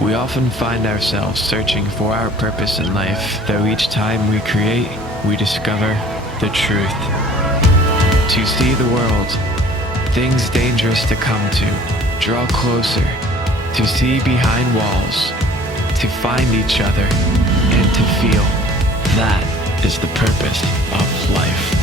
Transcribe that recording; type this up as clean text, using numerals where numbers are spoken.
We often find ourselves searching for our purpose in life, though each time we create, we discover the truth. To see the world, things dangerous to come to, draw closer, to see behind walls, to find each other, and to feel. That is the purpose of life.